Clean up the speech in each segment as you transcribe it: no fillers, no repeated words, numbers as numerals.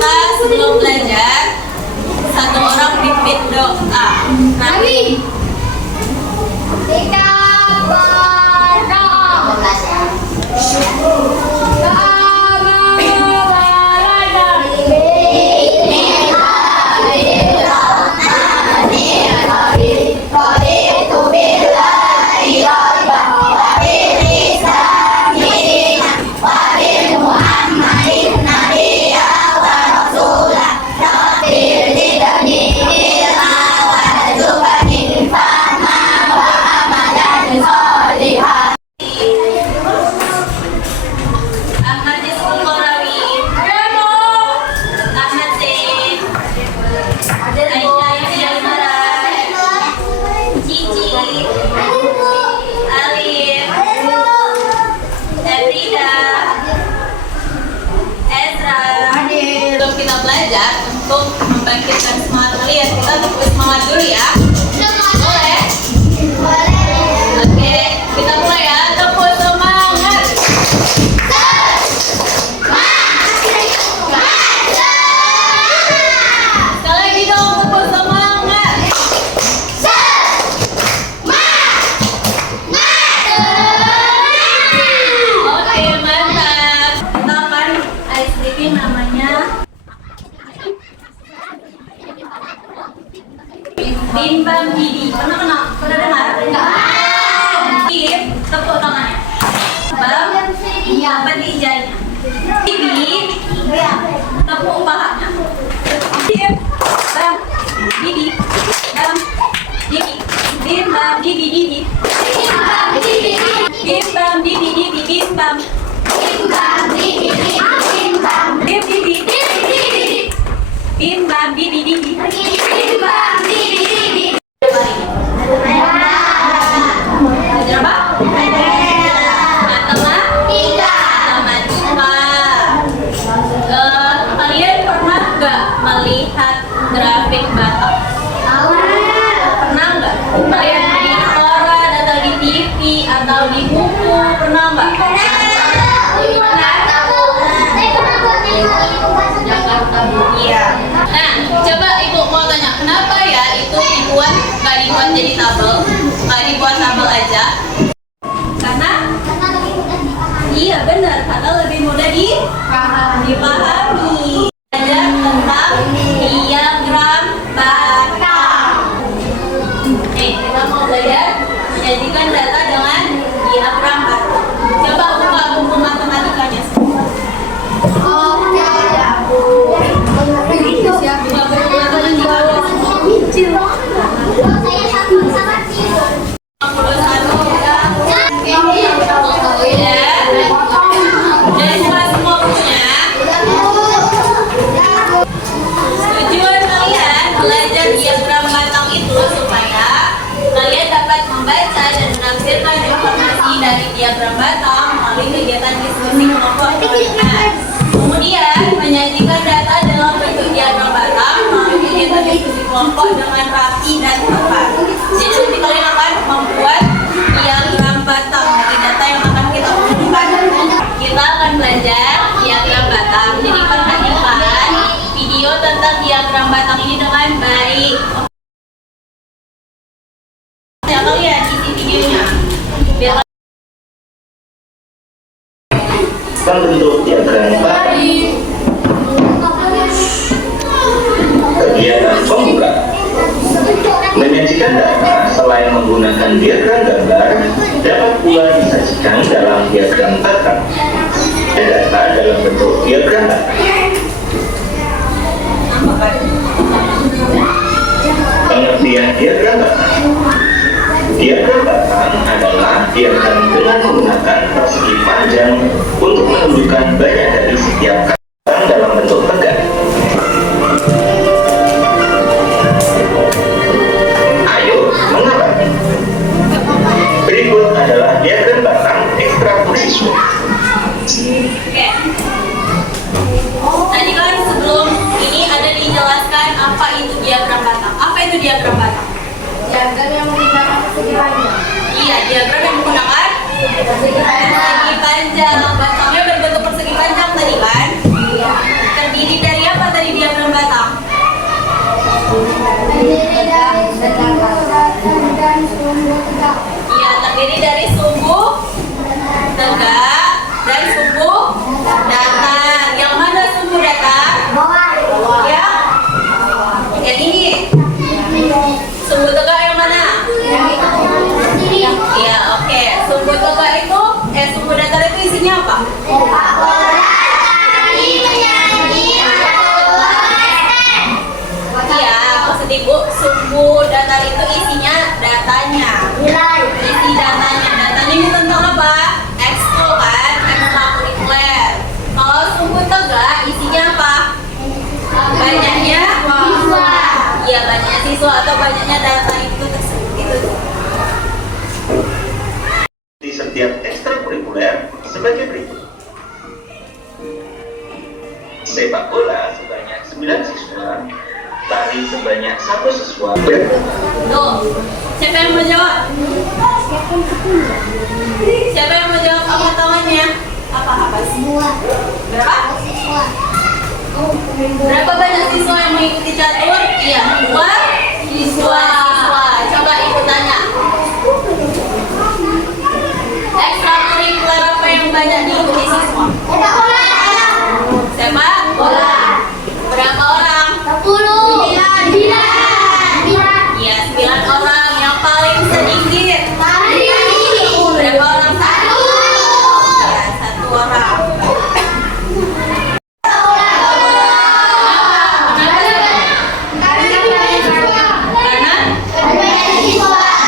kita sebelum belajar satu orang pimpin doa. Nabi. Kita berdoa. Kita belajar untuk membangkitkan semangat kalian. Kita untuk semangat dulu ya. Boleh? Boleh. Oke, kita mulai ya. Tepuk semangat. Sekali lagi dong, tepuk semangat. Oke, mantap. Kita akan ice breaking namanya Bimbang Didi. Pernah dengar? Enggak. Tepuk tangannya. Bam, apa dijanya? Didi, tepuk pahanya. Bam, Didi, Bam, Didi, Bimbang Didi, Didi, Bimbang Didi, Bimbang Didi, Didi, Bimbang, Bimbang Didi, Bimbang, Didi, Bimbang Didi, Didi, Bimbang Didi. Melihat grafik Batak? Pernah nggak? Kalian di koran atau di TV atau di buku, pernah nggak? Iya. Nah, coba ibu mau tanya, kenapa ya itu nggak dibuat jadi tabel, nggak dibuat tabel aja? Karena iya benar, karena lebih mudah dipahami. Tentang diagram Batak. Kita mau belajar menyajikan data dengan diagram Batak. Coba buka buku matematikanya. Membaca dan menafsirkan informasi dari diagram Batak melalui kegiatan diskusi kelompok kelas. Kemudian menyajikan data dalam bentuk diagram Batak melalui kegiatan diskusi kelompok dengan rapi dan tepat. Jadi nanti kalian akan membuat diagram Batak dari data yang akan kita kumpulkan. Kita akan belajar diagram Batak. Jadi perhatikan video tentang diagram Batak ini dengan baik. Kalian isi videonya biar bentuk diagram Batak. Kegiatan pembuka menyajikan data selain menggunakan diagram gambar dapat pula disajikan dalam diagram Batak. Data dalam bentuk diagram Batak. Pengertian diagram Batak. Diagram Batak adalah diagram dengan menggunakan persegi panjang untuk menunjukkan banyak dari setiap kata dalam bentuk tegak. Ayo mengamati. Berikut adalah diagram Batak ekstrakurikuler. Oke. Tadi kan sebelum ini ada dijelaskan apa itu diagram Batak. Apa itu diagram Batak? Diagram yang menggunakan persegi panjang. Iya, diagram yang menggunakan persegi panjang. Batangnya berbentuk persegi panjang tadi kan? Terdiri sepak bola sebanyak 9 siswa, tari sebanyak 1 siswa. Tuh, siapa yang mau jawab? Siapa yang mau jawab apa tangannya? Apa semua? Berapa? Siswa. Berapa banyak siswa yang mengikuti catur? Iya, 2 siswa. Coba ibu tanya. Ekstrakurikuler apa yang banyak diikuti siswa? Sepak bola. Sepak bola. Berapa orang? 10. 9. Iya, 9 orang. Yang paling sedikit? Berapa orang? 1. Iya, 1 orang.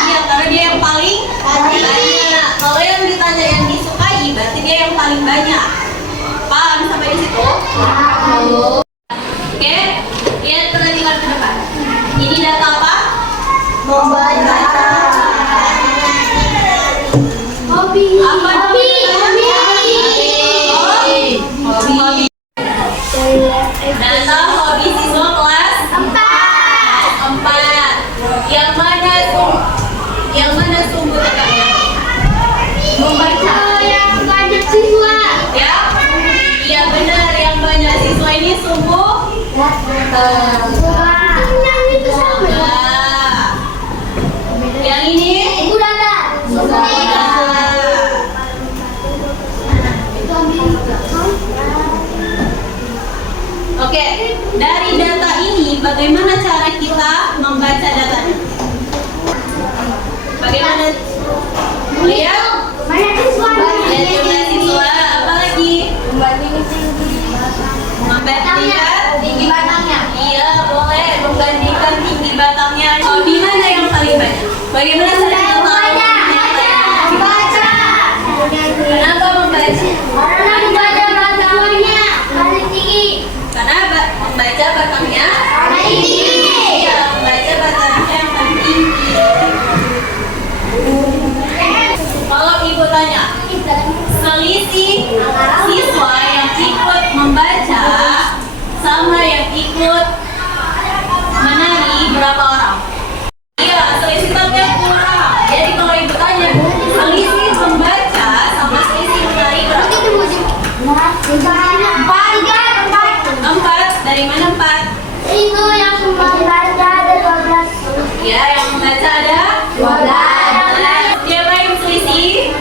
Iya, karena dia yang paling banyak. Kalau yang ditanya yang disukai, berarti dia yang paling banyak. Paham sampai di situ? Oke, lihat perhatikan ke depan. Ini data apa? Membaca. Hobi. Hobi. Data hobi siswa kelas 4. Yang mana sumbu datanya? Membaca. Yang banyak siswa. Ya? Iya benar, yang banyak siswa ini sumbu Yang itu sama. Nah, yang ini Udara. Oke, dari data ini bagaimana cara kita membaca datanya? Bagaimana? Lihat, Banyak siswa. lihat jumlah siswa, apa lagi? Membandingkan Tinggi batangnya. Iya, boleh membandingkan tinggi batangnya. Oh, di mana yang paling banyak? Bagaimana cara kita tahu yang paling banyak? Membaca. Kenapa membaca? Karena membaca batangnya paling tinggi. Karena membaca batangnya Paling tinggi. Iya, membaca batangnya yang paling tinggi. Kalau ibu tanya, selisih siswa yang ikut membaca sama yang ikut menari berapa orang? Iya, selisih tapi kurang. Jadi kalau ibu tanya, selisih membaca sama selisih menari berapa? 4. Dari mana 4? Itu yang membaca ada 12. Ya, yang membaca ada 12. Siapa yang selisih?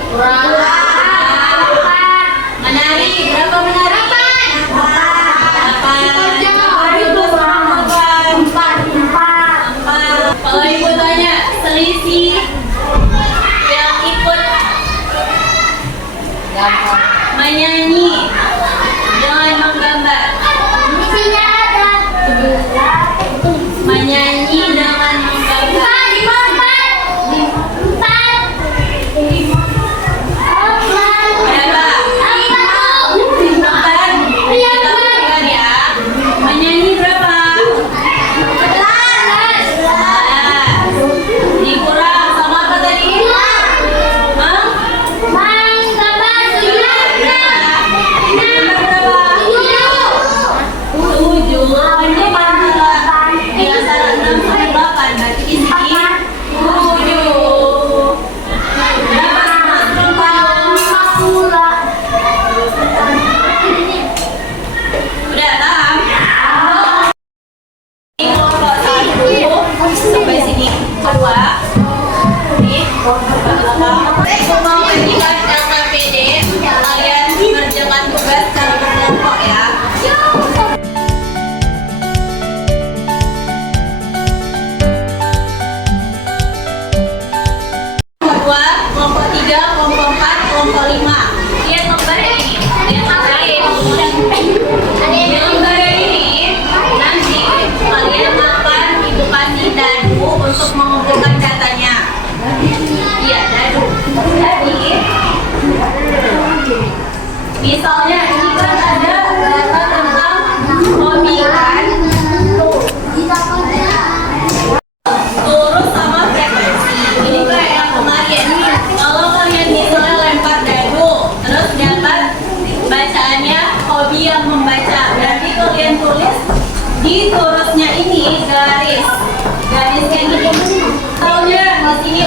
Menari, berapa menari? 4. Kalau ibu tanya, selisih yang ikut menyanyi dengan menggambar. Isinya ada 11. Menyanyi dengan menggambar. 4. Berapa? 4. Kita bukan ya. Menyanyi berapa? 11. Dikurang sama apa tadi? Hah? Sampai sini kedua. Nih, aku mau bagikan LKPD. Kalian mengerjakan tugas secara berkelompok ya. Kelompok 2, kelompok 3, kelompok 4, kelompok 5. Lihat lembar ini. Lihat lembar ini. Di lembar ini nanti kalian akan ibu kasih dadu untuk mengumpulkan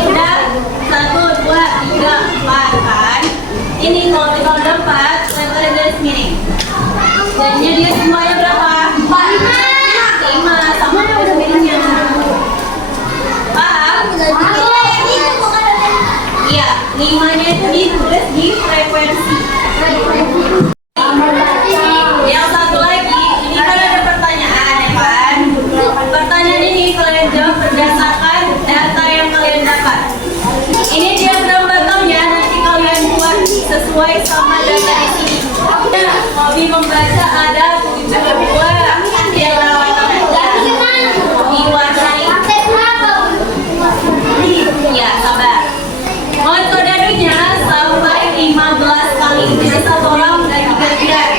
udah 1, 2, 3, 4 kan? Ini kalau kita udah 4, lebar garis miring. Jadinya dia semuanya berapa? 4. 5 sama garis miringnya. Paham? Iya, 5-nya itu ditulis di frekuensi. Yang satu lagi, ini kan ada pertanyaan ya kan? Pertanyaan ini kalian jawab berdasarkan data yang kalian dapat. Ini diagram batangnya nanti kalian buat sesuai sama data di sini. Nah, hobi membaca ada 72 yang diwasai. Ya, sabar. Metodenya sampai 15 kali. Jadi satu orang udah 3 gerak.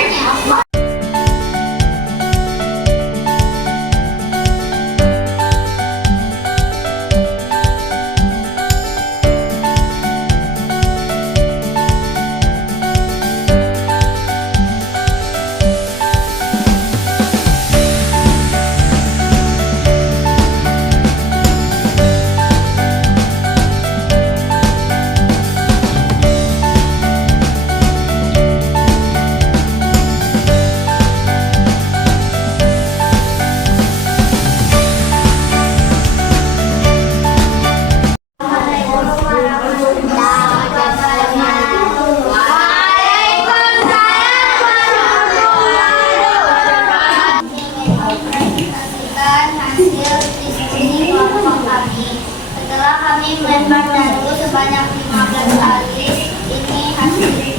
Hasil diskusi kelompok kami. Setelah kami melempar daru sebanyak 15 kali, ini hasil.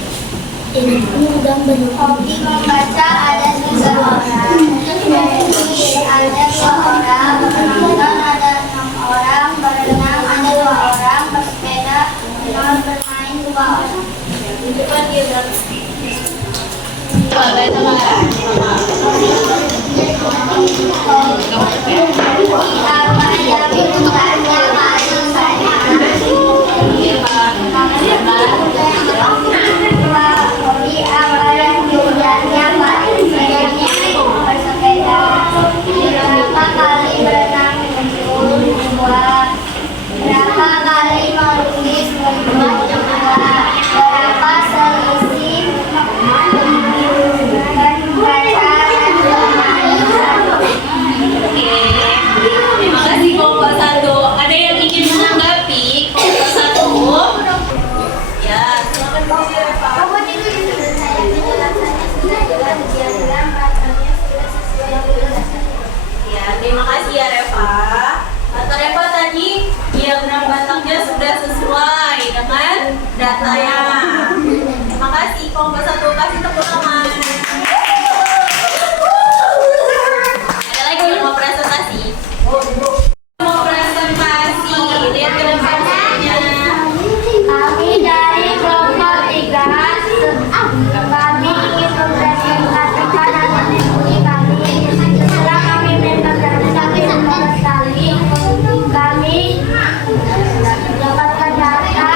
Hobi membaca ada 3 orang, jadi ada 2 orang, menonton ada 6 orang, berenang ada 2 orang, bersepeda bermain 2 orang. Itu kan dia berapa? Apa yang dibutuhkannya paling banyak? Hobi apa yang dibutuhkannya paling banyak? Bersepeda. Berapa kali berenang? 2. Berapa kali melukis? 2. Berapa selisih membaca dan bermain? Terima kasih kelompok 1. Ada yang ingin menanggapi kelompok 1? Ya, silakan kasih Reva. Ya, terima kasih ya Reva. Kata Reva tadi diagram batangnya sudah sesuai dengan datanya. Terima kasih kelompok 1, kasih tepuk tangan. Ada lagi yang mau presentasi? Mau presentasi, lihat ke depannya. Kami dari kelompok 3. Kami ingin mempresentasikan hasil diskusi kami. Setelah kami mempresentasikan 15 kali, kami dapatkan data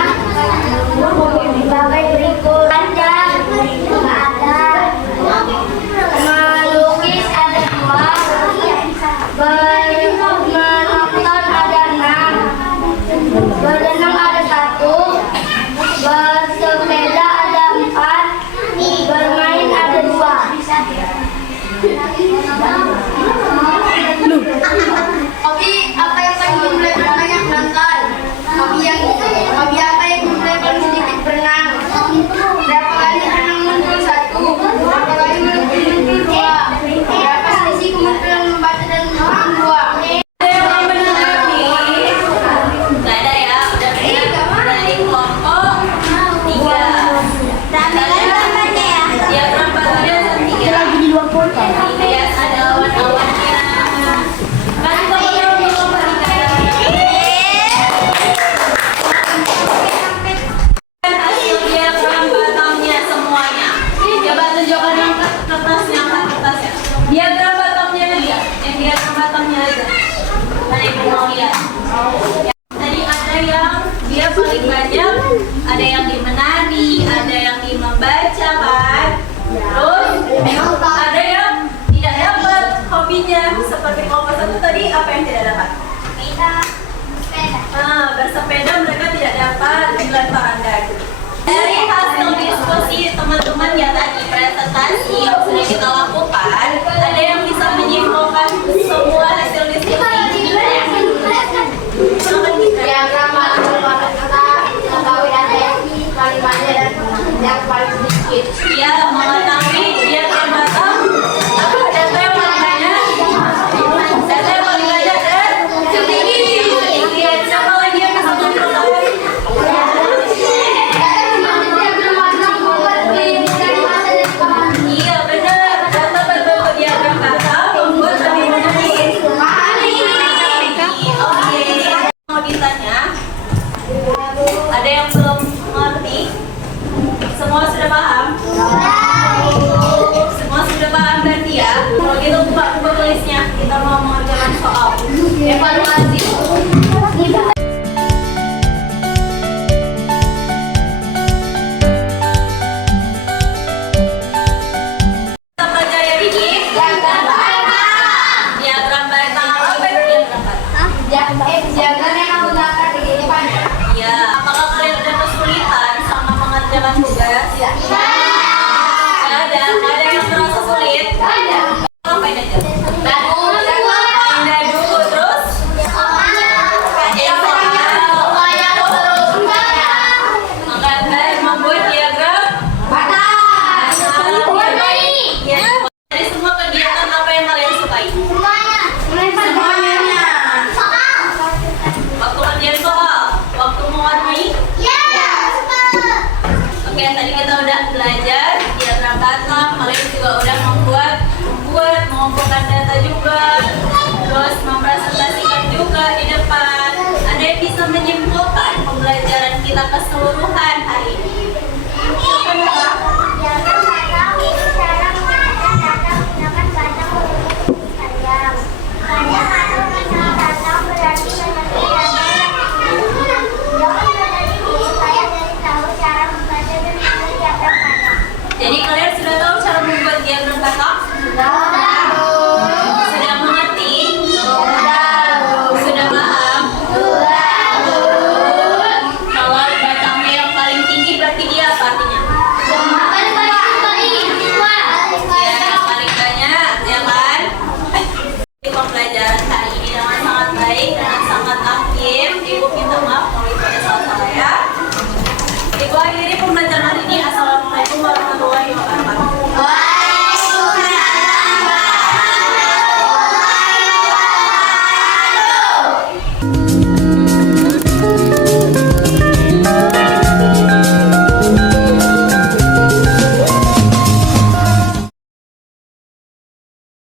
sebagai berikut. Ada melukis ada 2, menonton ada 6, berenang ada 1, bersepeda ada 4, bermain ada 2. Hobi apa yang paling dimulai banyak nonton? Hobi apa yang dimulai paling sedikit berenang? Berapa kali berenang muncul 1? Berapa kali melukis muncul 2? Berapa selisih kemampuan membaca dan bermain 2? Ada yang mau menanggapi? Nggak ada ya, udah benar dari kelompok 3. Diagram batangnya 3. Lagi di luar kota. Lihat ada awan-awannya. Kasih tepuk tangan untuk kelompok 3. Hasil diagram batangnya semuanya. Coba tunjukkan yang kertasnya, kertasnya. Diagram batangnya aja, diagram batangnya aja. Mana ibu mau lihat? Tadi ada yang dia paling banyak, ada yang di menari, ada yang di membaca kan. Terus ada yang tidak dapat hobinya seperti kelompok 1 tadi, apa yang tidak dapat? Nah, bersepeda mereka tidak dapat lemparan dadu. Dari hasil diskusi teman-teman ya tadi presentasi yang sudah kita lakukan, ada yang bisa menyimpulkan semua hasil diskusi? Silakan kita. Diagram kata mengetahui data yang paling banyak dan yang paling sedikit. Ya, mengetahui diagram Batam. Apa data yang paling banyak? Data yang paling banyak dan sedikit. Siapa lagi yang bisa menentukan? Iya benar, data berbentuk diagram Batam membuat lebih mudah dipahami. Oke, mau ditanya, ada yang belum mengerti? Semua sudah paham? Semua sudah paham berarti ya? Kalau gitu buka buku tulisnya, kita mau mengerjakan soal evaluasi. Kita pelajari ini diagram Batam. Diagram Batam. Apa itu diagram Batam? Diagram yang menggunakan di depan. Ya, apakah kalian ada kesulitan sama mengerjakan tugas? Ada yang merasa sulit? Ngapain aja? Main dadu, terus? Menggambar, membuat diagram? Ya, dari semua kegiatan apa yang kalian sukai? Semuanya. Waktu kerjaan soal, waktu mewarnai? Oke, tadi kita udah belajar diagram Batam, kalian juga udah membuat, mengumpulkan data juga, terus mempresentasikan juga di depan. Ada yang bisa menyimpulkan pembelajaran kita keseluruhan hari ini? Siapa yang